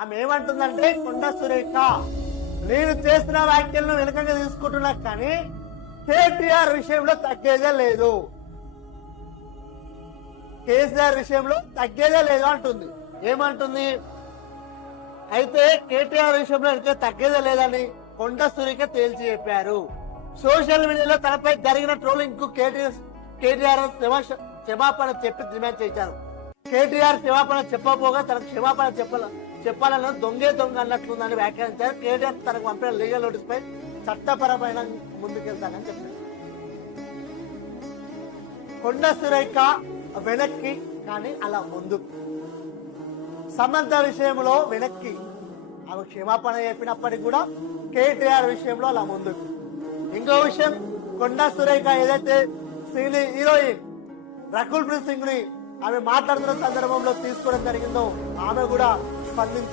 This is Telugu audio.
ఆమె ఏమంటుందంటే, కొండ సురేఖ నేను చేస్తున్న వ్యాఖ్యలను వెనుకగా తీసుకుంటున్నా కానీ కేటీఆర్ విషయంలో తగ్గేదే లేదు, కేసీఆర్ విషయంలో తగ్గేదే లేదు అంటుంది. ఏమంటుంది అయితే కేటీఆర్ విషయంలో ఇంకా తగ్గేదే లేదని కొండ సురేఖ తేల్చి చెప్పారు. సోషల్ మీడియాలో తనపై జరిగిన ట్రోలింగ్ కు కేటీఆర్ క్షమాపణ చెప్పి డిమాండ్ చేశారు. కేటీఆర్ క్షమాపణ చెప్పబోగా తనకు క్షమాపణ చెప్పాలన్న దొంగే దొంగ అన్నట్లుందని వ్యాఖ్యానించారు. కేటీఆర్ తనకు పంపిన లీగల్ నోటీస్ పై చట్టపరమైన ముందుకెళ్తానని చెప్పారు. కొండ సురేఖ వెనక్కి కానీ అలా ముందుకు. సమంత విషయంలో వెనక్కి ఆమె క్షమాపణ చెప్పినప్పటికీ కూడా కేటీఆర్ విషయంలో అలా ముందుకు. ఇంకో విషయం, కొండ సురేఖ ఏదైతే హీరోయిన్ రకుల్ ప్రీత్ సింగ్ ని ఆమె మాట్లాడుతున్న సందర్భంలో తీసుకోవడం జరిగిందో ఆమె కూడా స్పందించి